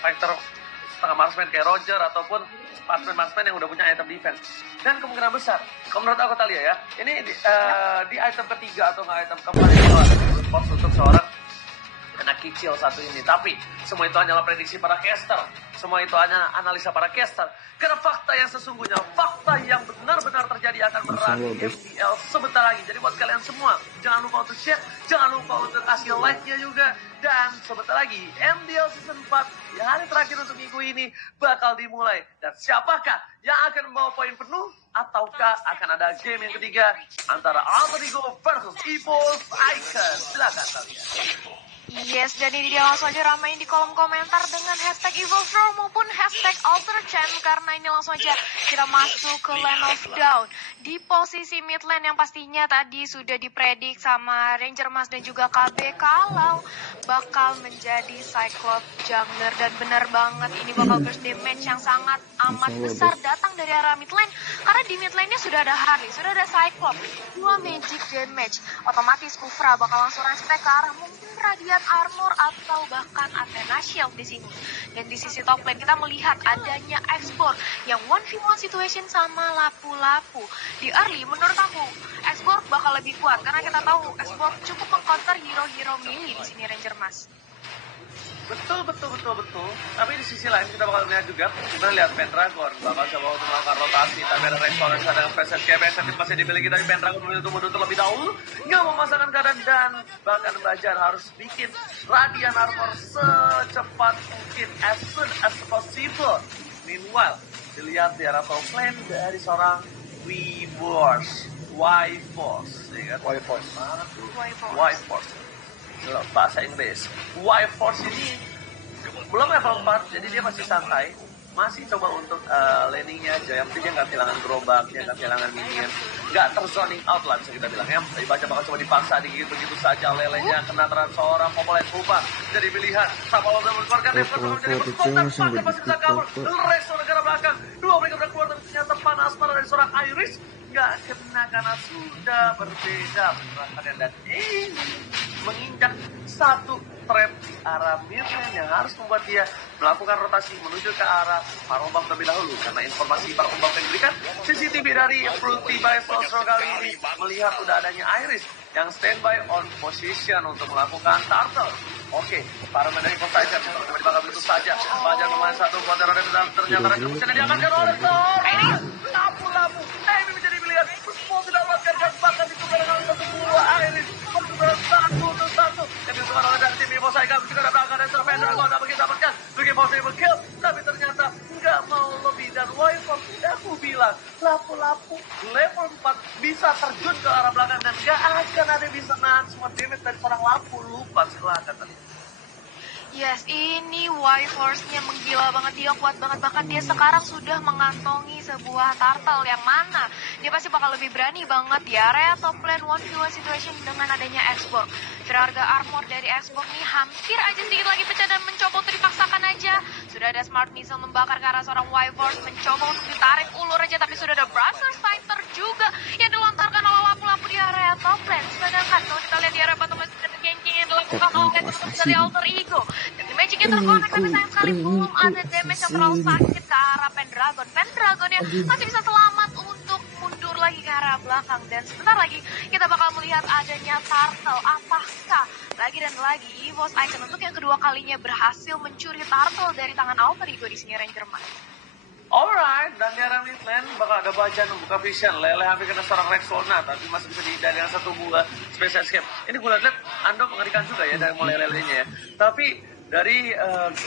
fighter setengah marksman kayak Roger ataupun marksman yang udah punya item defense. Dan kemungkinan besar, kalau menurut aku Talia ya, ini di item ketiga atau nggak item keempat itu ada spot untuk seorang anak kecil satu ini. Tapi semua itu hanyalah prediksi para caster, semua itu hanya analisa para caster. Karena fakta yang sesungguhnya, fakta yang benar-benar terjadi akan berlaku di MDL sebentar lagi. Jadi buat kalian semua, jangan lupa untuk share, jangan lupa untuk kasih like-nya juga. Dan sebentar lagi, MDL Season 4 di hari terakhir untuk minggu ini bakal dimulai. Dan siapakah yang akan membawa poin penuh? Ataukah akan ada game yang ketiga antara Alter Ego versus Evolve Icon? Silakan kalian. Yes, dan ini dia langsung aja ramein di kolom komentar dengan hashtag EvolveRow maupun hashtag AlterChamp. Karena ini langsung aja kita masuk ke Land of Dawn. Di posisi mid lane yang pastinya tadi sudah dipredik sama Ranger Mas dan juga KB kalau bakal menjadi Cyclops jungler. Dan benar banget ini bakal burst damage yang sangat amat besar datang dari arah mid lane. Karena di mid lane-nya sudah ada Harley, sudah ada Cyclops, 2 magic damage. Otomatis Kufra bakal langsung respect ke arah mungkin Radiant Armor atau bahkan Athena Shield di sini. Dan di sisi top lane kita melihat adanya Export yang 1v1 situation sama Lapu-Lapu. Di early menurut aku Export bakal lebih kuat karena kita tahu Export cukup mengcounter hero-hero melee di sini Ranger Mas. Betul. Tapi di sisi lain kita bakal melihat juga, kita lihat Pendragon bakal coba untuk melakukan rotasi. Tapi ada restorasi dengan preset KBS yang masih dimiliki dari Pendragon mundur terlebih dahulu. Nggak memasangkan keadaan dan bahkan Bajar harus bikin Radiant Armor secepat mungkin, as soon as possible. Meanwhile, dilihat di arah top lane dari seorang Y-Force, ya kan? Y-Force. Bahasa Inggris. Y-Force ini belum level 4, jadi dia masih santai, masih coba untuk landingnya aja. Yang penting dia nggak kehilangan gerobak, dia nggak kehilangan minion, nggak terzoning out lah bisa kita bilang ya. Tapi baca bakal coba dipaksa begitu saja, lelenya kena terhadap seorang populer Kupa. Jadi pilihan sama lo udah mengeluarkan Neptune menjadi berkotak, pakai masih bisa kabur. Resto negara belakang, 2 mereka udah keluar tapi ternyata panas pada dari seorang Iris. Nggak kena karena sudah berbeda pergerakannya. Dan ini menginjak satu trap di arah midlane yang harus membuat dia melakukan rotasi menuju ke arah Parombang terlebih dahulu. Karena informasi Parombang yang diberikan, CCTV dari Fruity by Sosro kali ini melihat udah adanya Iris yang standby on position untuk melakukan turtle. Oke, para dari Poseidon tiba-tiba bakal begitu saja. Bajar memain satu buat terhadap ternyata rencana dia akan oleh Iris. Lapu-lapu, ini menjadi pilihan. Semua tidak melakukan bahkan itu dengan satu buah Iris. Satu. Yang dilakukan oleh dari tim Poseidon juga ada belakang dan Pendragon dapat kita dapatkan. Bagi Poseidon kill, tapi ternyata nggak mau lebih. Dan Wyvern aku bilang Lapu-Lapu level 4 bisa terjun ke arah belakang dan nggak akan ada yang bisa nahan semua damage dari seorang Lapu. Lupa silakan tadi. Yes, ini Y-Force-nya menggila banget, dia kuat banget. Bahkan dia sekarang sudah mengantongi sebuah turtle yang mana dia pasti bakal lebih berani banget di area top lane 1v1 situation dengan adanya Export. Harga armor dari Export nih hampir aja sedikit lagi pecah dan mencoba untuk dipaksakan aja. Sudah ada Smart Missile membakar ke arah seorang Y-Force, mencoba untuk ditarik ulur aja, tapi sudah ada Brother Fighter juga yang dilontarkan oleh Lapu-Lapu di area top lane. Sedangkan kalau kita lihat di area bottom lane, sudah geng-geng yang dilakukan oleh dari Alter Ego. Jadi magicnya terkonek, tapi sayang sekali belum ada damage yang terlalu sakit ke arah Pendragon. Pendragon yang masih bisa selamat untuk mundur lagi ke arah belakang. Dan sebentar lagi kita bakal melihat adanya turtle. Apakah lagi dan lagi EVOS Icon untuk yang kedua kalinya berhasil mencuri turtle dari tangan Alter Ego di sini Ranger Mas? Alright, dan di arah midlane bakal ada Bajan membuka vision. Lele hampir kena seorang Rexona, tapi masih bisa dihindari dengan satu buah special escape. Ini gue lihat Ando mengerikan juga ya dari mulai lelenya ya. Tapi dari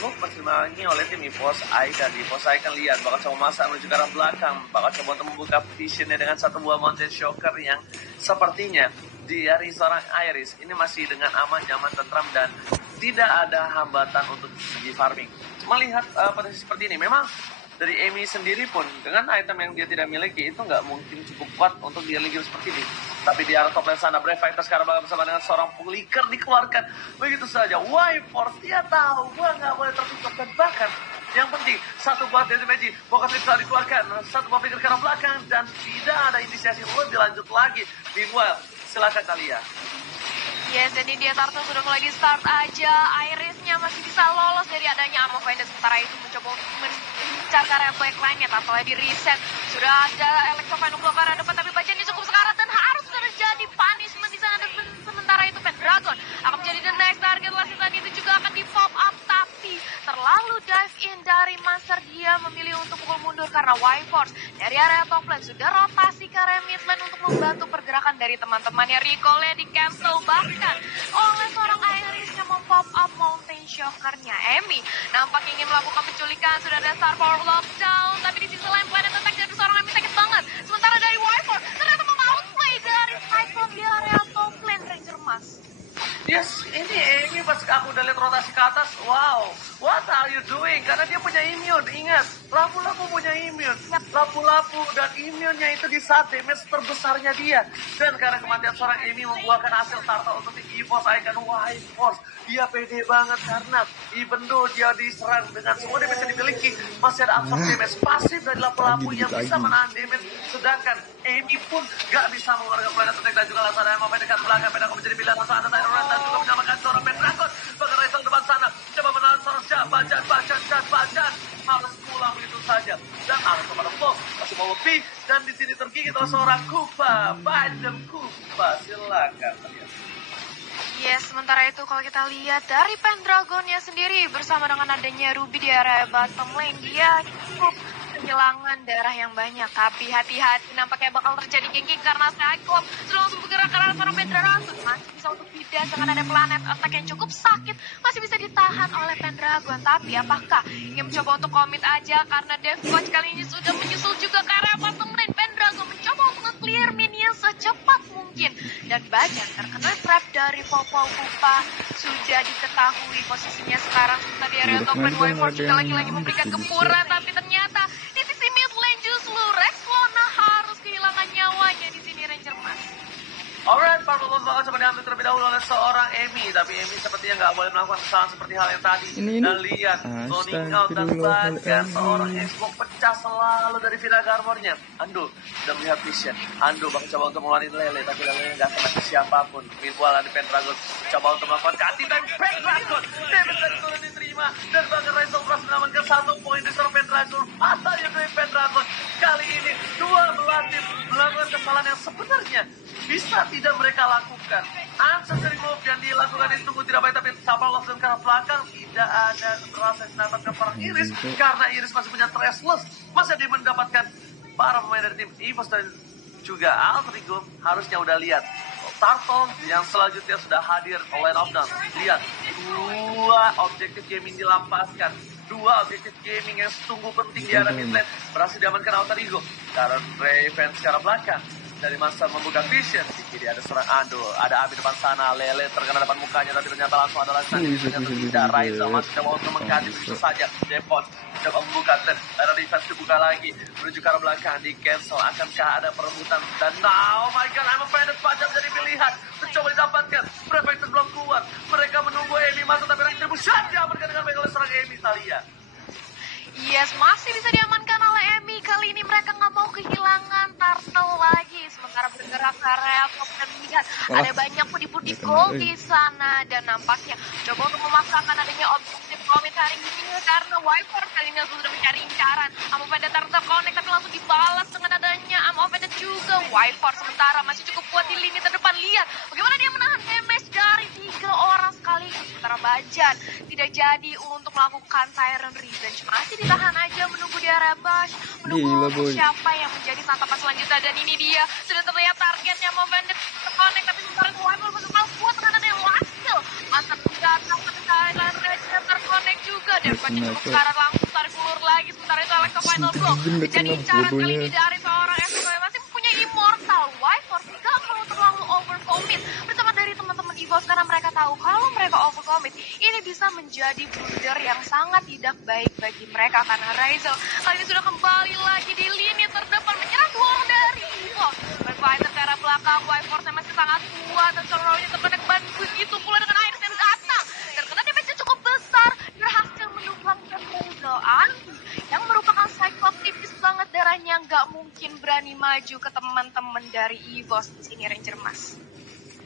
grup masih dimenangi oleh tim EVOS Icon. EVOS Icon lihat bakal coba masak menuju ke arah belakang, bakal coba untuk membuka visionnya dengan satu buah Mountain Shocker yang sepertinya dari seorang Iris ini masih dengan aman, nyaman, tentram dan tidak ada hambatan untuk segi farming. Melihat potensi seperti ini, memang dari Amy sendiri pun dengan item yang dia tidak miliki itu nggak mungkin cukup kuat untuk dia lagi seperti ini. Tapi di arah top lane sana Brave Fighter sekarang bakal bersama dengan seorang Flicker dikeluarkan. Begitu saja Y-Force dia tahu gua nggak boleh tertutup dan bahkan yang penting satu buah Deadly Magic bakal bisa dikeluarkan, satu buah Flicker ke arah belakang dan tidak ada inisiasi lebih lanjut lagi. Meanwhile, silakan kalian. Yes, dan ini dia Tarto sudah mulai di start aja. Irisnya masih bisa lolos dari adanya Amo Vendor. Sementara itu mencoba untuk mencar ke area backline-nya. Tarto di reset. Sudah ada Electrovine untuk ke arah depan, tapi bacanya cukup sekarat dan harus terjadi punishment di sana. Dan sementara itu Pendragon akan menjadi the next target. Lasisan itu juga akan di pop up, tapi terlalu dive in dari Master. Dia memilih untuk pukul mundur karena Y-Force dari area top lane sudah rotasi ke area mid lane untuk membantu pergerakan dari teman-temannya. Recall-nya di cancel bahkan oleh seorang Iris yang mem-pop up Mountain Shocker-nya. Emi nampak ingin melakukan penculikan, sudah ada Star Power Lockdown, tapi di sisi lain Planet Attack dari seorang Emi sakit banget. Sementara dari Y-Force ternyata mem-outplay dari Cyclone di area top lane. Ranger Mas. Yes, ini pas aku udah lihat rotasi ke atas, wow, what are you doing? Karena dia punya immune, ingat, lapu-lapu punya immune. Lapu-lapu dan immune-nya itu di saat damage terbesarnya dia. Dan karena kematian seorang Amy membuahkan hasil Tarta untuk di EVOS Icon Y-Force. Dia pede banget karena even though dia diserang dengan semua damage yang dimiliki, masih ada absorb damage pasif dari lapu-lapu yang bisa menahan damage. Sedangkan Amy pun gak bisa mengeluarkan Planet Attack dan juga langsung yang mau dekat belakang. Pendragon menjadi pilihan langsung ada Tyrant dan juga menyamakan seorang Pendragon. Bahkan Raisel depan sana, coba menahan seorang Bajan. Harus pulang begitu saja. Dan harus kepada Fox, masih mau lebih. Dan di sini tergigit oleh seorang Kupa. Bajam Kupa, silakan. Yes, sementara itu kalau kita lihat dari Pendragonnya sendiri bersama dengan adanya Ruby di area bottom lane, dia cukup kehilangan darah yang banyak. Tapi hati-hati, nampaknya bakal terjadi gengking karena Cyclops sudah langsung bergerak ke arah seorang Pendragon. Masih bisa untuk tidak dengan ada Planet Attack yang cukup sakit, masih bisa ditahan oleh Pendragon. Tapi apakah ia mencoba untuk komit aja karena Death Watch kali ini sudah menyusul juga ke area bottom lane. Pendragon mencoba untuk nge-clear minion secepat mungkin. Dan banyak terkena trap dari Popo Kupa. Sudah diketahui posisinya sekarang sebentar di area top lane. Y-Force juga lagi-lagi memberikan gempuran, tapi ternyata di sisi mid lane justru Rexona harus kehilangan nyawanya di sini, Ranger Mas. Alright, Purple Wolf bakal coba diambil terlebih dahulu oleh seorang Amy. Tapi Amy sepertinya nggak boleh melakukan kesalahan seperti hal yang tadi. Dan lihat, zoning out dan bahkan seorang Xbox pecah selalu dari Vinaga Armor-nya. Ando udah melihat vision. Ando bakal coba untuk mengeluarin Lele, tapi Lele nggak kena ke siapapun. Meanwhile ada Pendragon coba untuk melakukan cutting dan Pendragon. Damage dari turun diterima. Dan bahkan Raisel berhasil mengamankan 1 poin di seorang Pendragon. Fatalnya dari Pendragon. Kali ini dua belah tim melakukan kesalahan yang sebenarnya bisa tidak mereka lakukan. Ancestry move yang dilakukan itu tunggu tidak baik, tapi Sapal langsung ke arah belakang. Tidak ada rasa mendapatkan perang Iris karena Iris masih punya Trestless. Masih dia mendapatkan para pemain dari tim EVOS dan juga Altrigo harusnya udah lihat. Turtle yang selanjutnya sudah hadir ke line of down. Lihat, dua objektif gaming dilampaskan. Dua objektif gaming yang sungguh penting di area mid lane berhasil diamankan Alter Ego. Karena Raven sekarang belakang dari masa membuka vision. Di kiri ada seorang Ando, ada Abi depan sana, Lele terkena depan mukanya, tapi ternyata langsung ada lagi. Ternyata tidak, Raisa masih coba untuk mengganti begitu saja. Depon coba membuka dan ada defense dibuka lagi menuju ke arah belakang, di cancel. Akankah ada perebutan? Dan now, oh my god, I'm offended. Pajak menjadi pilihan, mencoba didapatkan. Prefector belum keluar, mereka menunggu Amy masuk, tapi Ranger saja berkaitan dengan baik oleh seorang Amy Talia. Yes, masih bisa diamankan oleh Emi. Kali ini mereka nggak mau kehilangan Turtle lagi. Sementara bergerak ke area top dan lihat ada banyak putih-putih gold di sana. Dan nampaknya coba untuk memaksakan adanya objektif komit hari ini karena Y-Force kali ini sudah mencari incaran. Amo Vendor terconnect tapi langsung dibalas dengan adanya Amo Vendor juga. Y-Force sementara masih cukup kuat di lini terdepan. Lihat bagaimana dia menahan damage dari 3 orang sekaligus. Sementara Bajan tidak jadi untuk melakukan Tyrant Revenge. Masih ditahan aja menunggu di area Bash, menunggu siapa yang menjadi santapan selanjutnya. Dan ini dia sudah terlihat targetnya mau Bandit terkonek, tapi sementara Wild masuk mal kuat karena ada yang wakil mantap datang ke Thailand Ranger terkonek juga dan banyak cukup sekarang langsung tarik ulur lagi. Sementara itu Alexa Final Blow menjadi incaran kali ini dari seorang FK yang masih mempunyai Immortal. Y-Force tidak perlu terlalu overcommit bersama dari teman-teman EVOS karena mereka tahu kalau mereka overcommit ini bisa menjadi blunder yang sangat tidak baik bagi mereka. Karena Razel kali ini sudah kembali lagi di lini terdepan menyerang dua orang dari EVOS. Fighter ke arah belakang, Y-Force masih sangat kuat dan seorang-orangnya terkonek begitu pula dengan Iris yang datang. Terkena damage cukup besar, berhasil menumbangkan Razel yang merupakan Cyclops tipis banget darahnya, nggak mungkin berani maju ke teman-teman dari EVOS di sini, Ranger Mas.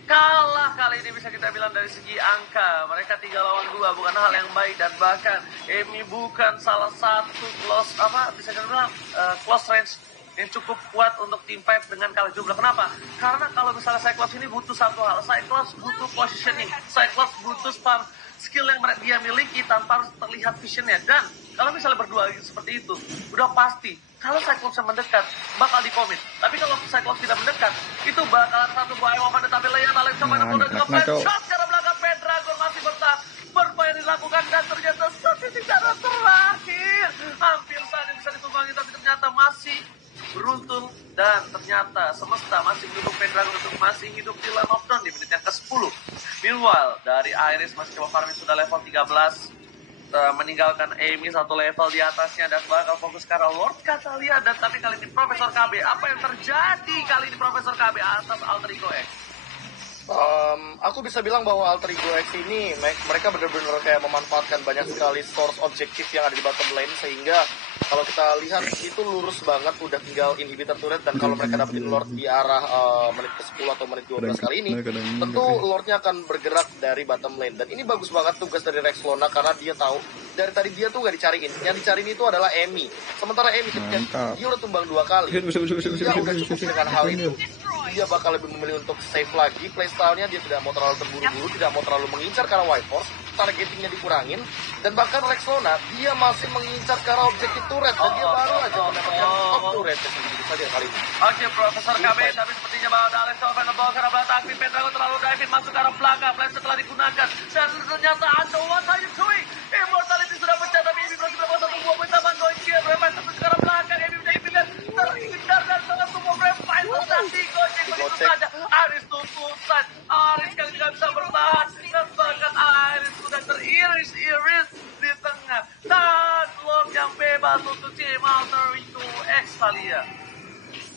kalah kali ini bisa kita bilang dari segi angka. Mereka 3 lawan 2 bukan hal yang baik, dan bahkan Emi bukan salah satu bisa kita bilang close range yang cukup kuat untuk tim fight dengan kalah jumlah. Kenapa? Karena kalau misalnya Cyclops ini butuh satu hal, Cyclops butuh positioning, Cyclops butuh spam skill yang dia miliki tanpa harus terlihat visionnya. Dan kalau misalnya berdua seperti itu, udah pasti kalau Cyclops yang mendekat bakal dikomit. Tapi kalau Cyclops tidak mendekat, itu bakalan satu buah Ewa pada tapi lihat Alex sama dan juga flash shot secara belakang. Pendragon masih bertahan, berupaya dilakukan, dan ternyata statistik darah terakhir hampir saja bisa ditumpangi, tapi ternyata masih beruntung, dan ternyata semesta masih mendukung Pendragon untuk masih hidup di Land of Dawn di menit yang ke-10. Meanwhile, dari Iris masih coba farming sudah level 13, meninggalkan Amy satu level di atasnya dan bakal fokus ke arah Lord Catalia. Dan tapi kali ini Profesor KB, apa yang terjadi kali ini Profesor KB atas Alter Ego X? Aku bisa bilang bahwa Alter Ego X ini mereka benar-benar kayak memanfaatkan banyak sekali source objektif yang ada di bottom lane, sehingga kalau kita lihat itu lurus banget, udah tinggal inhibitor turret. Dan kalau mereka dapetin Lord di arah menit ke-10 atau menit 12 kali ini, tentu Lordnya akan bergerak dari bottom lane. Dan ini bagus banget tugas dari Rexlona, karena dia tahu dari tadi dia tuh gak dicariin, yang dicariin itu adalah Emi. Sementara Emi ketika dia udah tumbang 2 kali, dia udah cukup dengan hal itu. Dia bakal lebih memilih untuk save lagi playstyle-nya. Dia tidak mau terlalu terburu-buru, tidak mau terlalu mengincar karena White Force, targetingnya dikurangin. Dan bahkan Rexlona, dia masih mengincar ke arah objektif turret, dan dia baru aja mendapatkan top turret saja kali ini. Oke, Profesor KB, tapi sepertinya bahwa ada Alex Oven membawa ke arah belakang. Aktif Pendragon terlalu diving masuk ke arah belakang. Flash setelah digunakan, dan ternyata Ando, what are you doing? Immortality sudah pecah, tapi Emi masih dapat satu buah poin tambahan. Going kill, Revive masuk ke arah belakang. Emi menjadi pilihan terhindar dan salah semua Revive tadi gocek begitu saja. Aris tuntutan, Aris kali tidak bisa bertahan, dan bahkan Aris sudah teriris-iris di tengah. Dan Lord yang bebas untuk tim Alter Ego X Talia.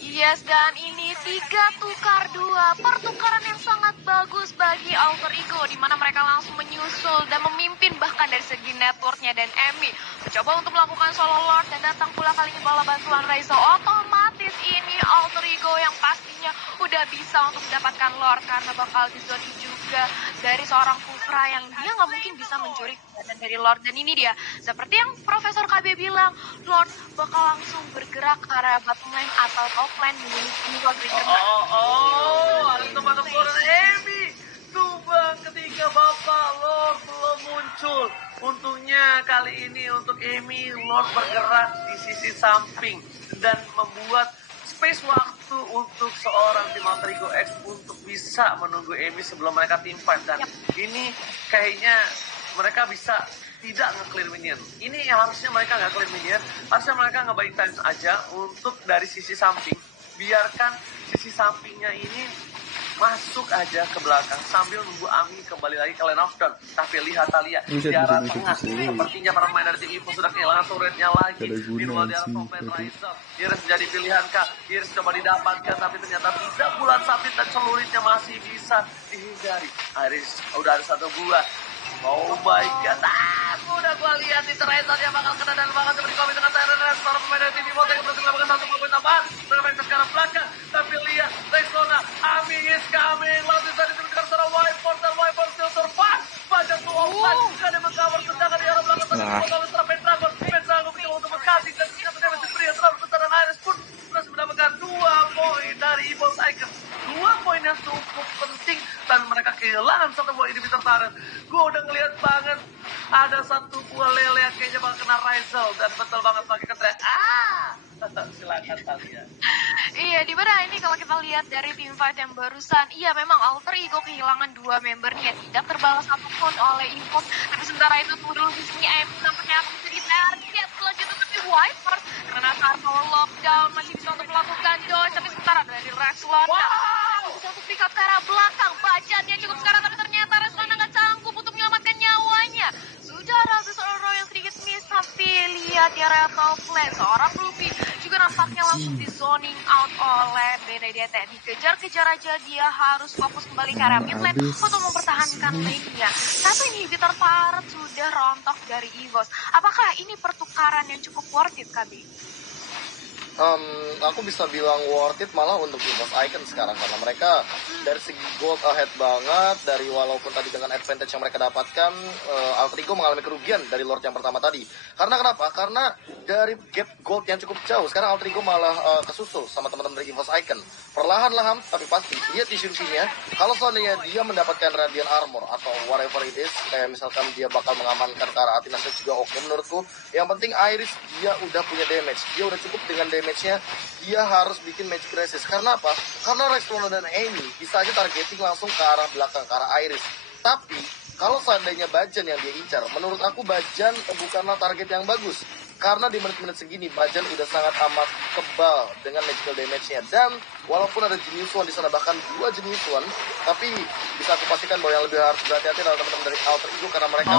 Yes, dan ini 3 tukar 2, pertukaran yang sangat bagus bagi Alter Ego, di mana mereka langsung menyusul dan memimpin bahkan dari segi networknya. Dan Emi mencoba untuk melakukan solo Lord, dan datang pula kali ini bala bantuan Raizo. Otomatis ini Alter Ego yang pastinya udah bisa untuk mendapatkan Lord, karena bakal dizoni juga dari seorang Kufra yang dia nggak mungkin bisa mencuri kekuatan dari Lord. Dan ini dia, seperti yang Profesor KB bilang, Lord bakal langsung bergerak ke arah bottom lane atau top lane ini ada tempat turun Emi. Tumbang ketiga Bapak Lord belum muncul. Untungnya kali ini untuk Emi, Lord bergerak di sisi samping dan membuat space waktu untuk seorang tim Alter Ego X untuk bisa menunggu Emi sebelum mereka team fight. Dan ini kayaknya mereka bisa tidak nge-clear minion. Ini harusnya mereka nggak clear minion, harusnya mereka nge-buy time aja untuk dari sisi samping. Biarkan sisi sampingnya ini masuk aja ke belakang sambil nunggu Ami kembali lagi ke Land of Dawn. Tapi lihat Talia di arah tengah, sepertinya para pemain dari tim Ivo sudah kehilangan turretnya lagi. Meanwhile di arah top lane Raizel, Iris menjadi pilihan kah? Iris coba didapatkan, tapi ternyata tidak. Bulan sabit dan celuritnya masih bisa dihindari. Iris udah ada satu buah. Oh my god, udah gua lihat di Raizel yang bakal kena dan bakal seperti komit dengan Tyrant. Para pemain dari tim Ivo yang berhasil melakukan satu poin tambahan. Bermain ke sekarang belakang, tapi lihat Rexlona, Ami is coming. Lalu bisa disebutkan secara White Force, dan White Force still survive. Banyak tuh offline, gak ada mengcover sedangkan di arah belakang. Lalu setelah Pendragon mencoba untuk mengkasih, dan ternyata dia masih beri yang terlalu besar, dan Iris pun berhasil mendapatkan 2 poin dari Evil Icon. 2 poin yang cukup penting, dan mereka kehilangan satu buah inhibitor turret. Gue udah ngeliat banget ada satu buah lele yang kayaknya bakal kena Raizel, dan betul banget lagi ke track. Silakan Talia. Iya, di mana ini kalau kita lihat dari team fight yang barusan, iya memang Alter Ego kehilangan 2 membernya, tidak terbalas apapun oleh Info. Tapi sementara itu tunggu dulu di sini Emi nampaknya akan menjadi target selanjutnya, tapi White Force karena Turtle lockdown masih bisa untuk melakukan dodge. Tapi sementara dari Rexlona bisa untuk pick up ke arah belakang, bacanya cukup sekarang, tapi ternyata Rexlona nggak sanggup untuk menyelamatkan nyawanya. Sudah ada seorang yang sedikit miss, tapi lihat di area top lane seorang Ruby juga nampaknya langsung di zoning out oleh BDDT. Dikejar-kejar aja, dia harus fokus kembali ke area mid lane untuk mempertahankan lane-nya. Satu inhibitor turret sudah rontok dari EVOS. Apakah ini pertukaran yang cukup worth it, Kabi? Aku bisa bilang worth it malah untuk EVOS Icon sekarang, karena mereka dari segi gold ahead banget. Dari walaupun tadi dengan advantage yang mereka dapatkan, Alter Ego mengalami kerugian dari Lord yang pertama tadi. Karena kenapa? Karena dari gap gold yang cukup jauh, sekarang Alter Ego malah kesusul sama teman-teman dari EVOS Icon. Perlahan-lahan tapi pasti dia assumption-nya kalau seandainya dia mendapatkan Radiant Armor atau whatever it is, kayak misalkan dia bakal mengamankan ke arah Athena juga oke menurutku. Yang penting Iris dia udah punya damage, dia udah cukup dengan damage-nya. Dia harus bikin Magic Resist. Karena apa? Karena Restlona dan Amy bisa aja targeting langsung ke arah belakang, ke arah Iris. Tapi kalau seandainya Bajan yang dia incar, menurut aku Bajan bukanlah target yang bagus. Karena di menit-menit segini Bajan udah sangat amat kebal dengan magical damage-nya. Dan walaupun ada Genius One di sana, bahkan 2 Genius One, tapi bisa aku pastikan bahwa yang lebih harus berhati-hati adalah teman-teman dari Alter Ego, karena mereka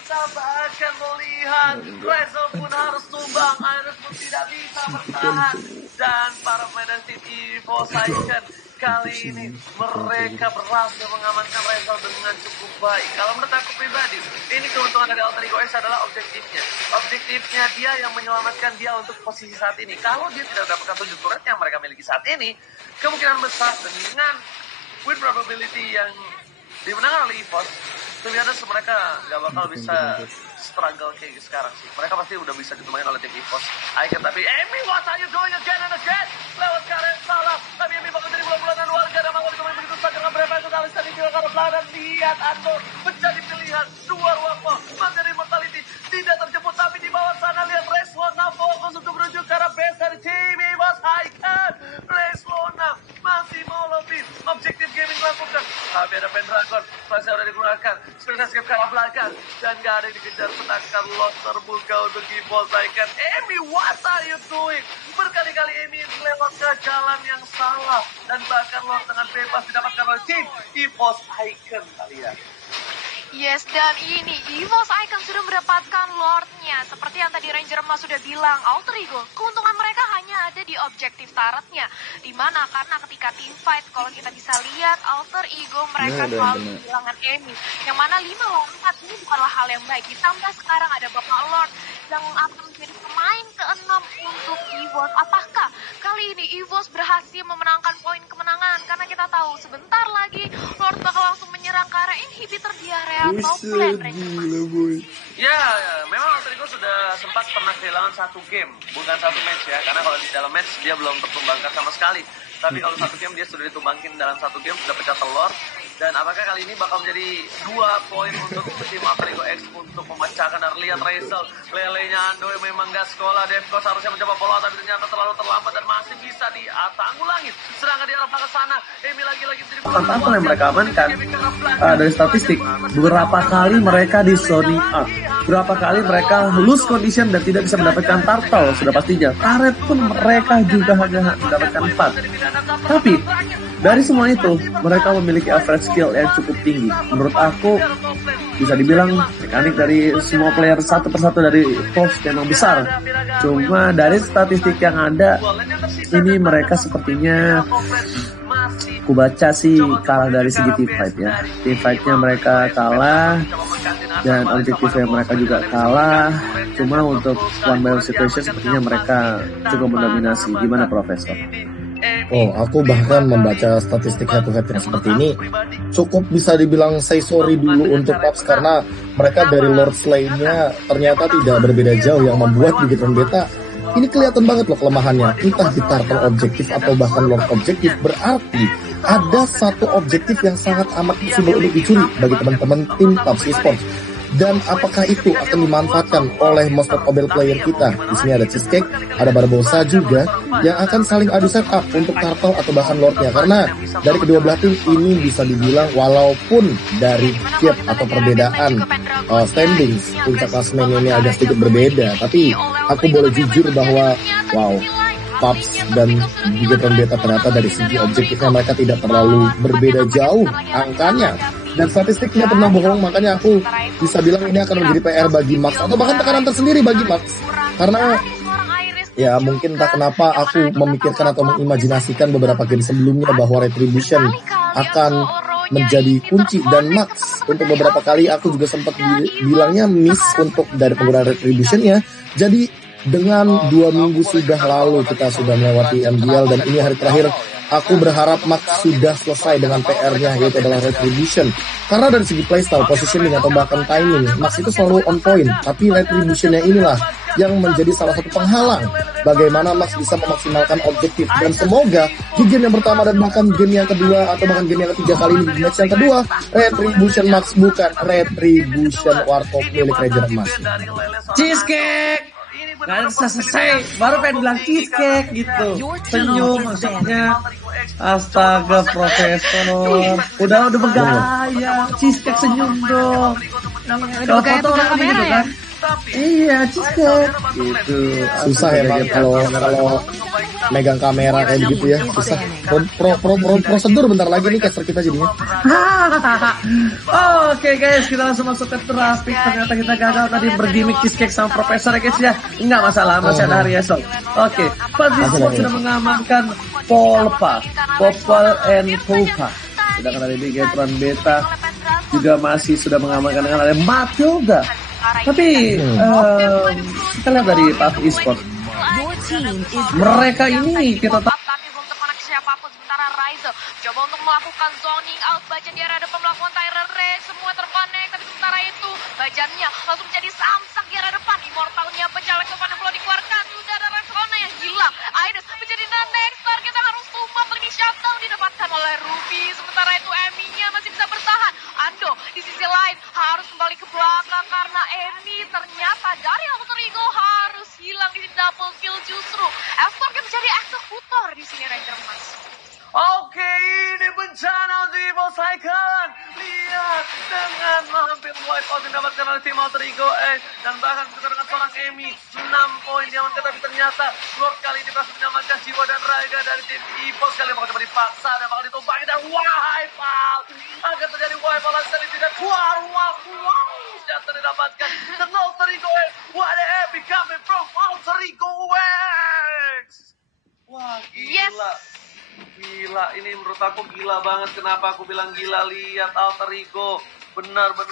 kita bahkan melihat Rezo pun harus tumbang, Iris pun tidak bisa bertahan, dan para pemain tim EVOS Icon kali ini mereka berhasil mengamankan Rezo dengan cukup baik. Kalau menurut aku pribadi, ini keuntungan dari Alter Ego X adalah objektifnya dia yang menyelamatkan dia untuk posisi saat ini. Kalau dia tidak mendapatkan 7 turret yang mereka miliki saat ini, kemungkinan besar dengan win probability yang dimenangkan oleh EVOS, ternyata mereka gak bakal bisa struggle kayak sekarang sih. Mereka pasti udah bisa ditumbangin oleh tim EVOS Icon. Tapi Amy, what are you doing again and again? Lewat Karen salah. Tapi Amy bakal jadi bulan-bulanan warga dan bakal ditumbangin begitu saja dengan berapa kali tadi juga karena belakang. Lihat Andor menjadi pilihan 2 ruang pol. Materi mortality tidak terjemput, tapi di bawah sana lihat Reslona fokus untuk menuju ke arah base dari tim EVOS Icon. Reslona masih mau lebih objektif gaming dilakukan. Tapi ada Pendragon, flash udah digunakan, special escape ke arah belakang, dan gak ada yang dikejar. Menangkan lot terbuka untuk EVOS Icon. Amy, what are you doing? Berkali-kali Amy lewat ke jalan yang salah, dan bahkan lot dengan bebas didapatkan oleh tim EVOS Icon kalian. Yes, dan ini EVOS Icon sudah mendapatkan Lordnya. Seperti yang tadi Ranger Mas sudah bilang, Alter Ego, keuntungan mereka hanya ada di objektif turretnya. Dimana? Karena ketika team fight, kalau kita bisa lihat, Alter Ego mereka selalu kehilangan Amy. Yang mana 5 lawan 4 ini bukanlah hal yang baik. Ditambah sekarang ada Bapak Lord yang akan menjadi pemain ke-6 untuk EVOS. Apakah kali ini EVOS berhasil memenangkan poin kemenangan? Karena kita tahu sebentar lagi Lord bakal langsung menyerang ke arah inhibitor di area top lane. Ya, memang Alter Ego sudah sempat pernah kehilangan 1 game, bukan 1 match ya. Karena kalau di dalam match dia belum tertumbangkan sama sekali. Tapi kalau 1 game dia sudah ditumbangkan dalam 1 game, sudah pecah telur. Dan apakah kali ini bakal menjadi 2 poin untuk tim Alter Ego X untuk memecahkan? Dan lihat Razel, lelenya Ando memang gak sekolah. Devkos harusnya mencoba follow, tapi ternyata terlalu terlambat dan masih bisa ditanggulangi. Serangan di arah belakang sana, Amy lagi-lagi menjadi tantangan yang mereka amankan dari statistik. Beberapa kali mereka di zoning up, berapa kali mereka lose condition dan tidak bisa mendapatkan turtle, sudah pastinya. Turret pun mereka juga hanya mendapatkan 4. Tapi dari semua itu, mereka memiliki average skill yang cukup tinggi. Menurut aku, bisa dibilang mekanik dari semua player satu persatu dari EVOS memang besar. Cuma dari statistik yang ada, ini mereka sepertinya, aku baca sih kalah dari segi team fight ya. Team fightnya mereka kalah, dan objektifnya mereka juga kalah. Cuma untuk one by one situation sepertinya mereka cukup mendominasi. Gimana Profesor? Oh, aku bahkan membaca statistik head-to-head yang seperti ini cukup bisa dibilang say sorry dulu untuk Paps, karena mereka dari Lord Slay-nya ternyata tidak berbeda jauh, yang membuat di Getron Beta ini kelihatan banget loh kelemahannya. Entah di turtle objektif atau bahkan Lord objektif, berarti ada satu objektif yang sangat amat possible untuk dicuri bagi teman-teman tim Paps Esports. Dan apakah itu akan dimanfaatkan oleh most notable player kita? Di sini ada Cheesecake, ada Barbosa juga yang akan saling adu setup untuk turtle atau bahkan Lordnya. Karena dari kedua belah tim ini bisa dibilang walaupun dari gap atau perbedaan standings puncak klasemen ini agak sedikit berbeda, tapi aku boleh jujur bahwa wow, Paps dan Getron Beta ternyata dari segi objektifnya mereka tidak terlalu berbeda jauh angkanya. Dan statistiknya pernah bohong, makanya aku bisa bilang ini akan menjadi PR bagi Max, atau bahkan tekanan tersendiri bagi Max. Karena ya mungkin entah kenapa aku memikirkan atau mengimajinasikan beberapa game sebelumnya bahwa Retribution akan menjadi kunci. Dan Max untuk beberapa kali aku juga sempat bilangnya miss untuk dari penggunaan retribution-nya. Jadi dengan 2 minggu sudah lalu kita sudah melewati MGL dan ini hari terakhir. Aku berharap Max sudah selesai dengan PR-nya, yaitu adalah retribution. Karena dari segi playstyle, positioning atau bahkan timing, Max itu selalu on point. Tapi retribution-nya inilah yang menjadi salah satu penghalang bagaimana Max bisa memaksimalkan objektif. Dan semoga di game yang pertama dan bahkan game yang kedua atau bahkan game yang ketiga kali ini, di match yang kedua, retribution Max bukan retribution Warthog milik Ranger Emas. Cheesecake! Gak selesai, baru pengen bilang cheesecake gitu. Senyum maksudnya. Astaga Profesor, udah bergaya. Cheesecake senyum dong. Kalau foto orang gitu kan. Iya, cheesecake gitu. Susah emang kalau megang kamera kayak begitu ya, susah. Prosedur bentar lagi nih caster kita jadinya. Oke guys, kita langsung masuk ke traffic. Ternyata kita gagal tadi bergimmick cheesecake sama Profesor ya guys ya. Enggak masalah, masih ada hari esok. Oke, Sport sudah mengamankan Popal and Polka. Sedangkan dari Bigetron Beta juga masih sudah mengamankan dengan ada Matilda. Tapi kita lihat dari Path Esports, mereka ini kita tahu tapi belum terkoneksi siapapun. Sementara Ryze coba untuk melakukan zoning out. Bajan di arah depan melakukan tyrant rage, semua terkonek. Tapi sementara itu Bajannya langsung menjadi samsak di arah depan. Immortalnya Pecalek Topan yang belum dikeluarkan. Sudah ada Rexona yang gila. Aidus menjadi next target yang harus tumbang. Ini shutdown didapatkan oleh Ruby. Sementara itu Emi-nya masih bisa bertahan. Ando di sisi lain harus kembali ke belakang karena Emi ternyata dari Alterigo harus hilang di double kill justru. Estor yang menjadi eksekutor di sini Ranger Emas. Oke, ini bencana di Cyclone. Lihat dengan hampir white out didapatkan oleh tim Alter Ego X dan bahkan juga dengan seorang Emi 6 poin diamankan, tapi ternyata Lord kali ini berhasil menyelamatkan jiwa dan raga dari tim EVOS. Kali bakal coba dipaksa dan bakal ditumbangin dan wipe out. Akan terjadi wipe out dan tidak keluar. Wow, senjata didapatkan dan Alter Ego X. What a epic coming from Alter Ego X. Wah, gila. Gila, ini menurut aku gila banget. Kenapa aku bilang gila? Lihat Alter Ego, benar-benar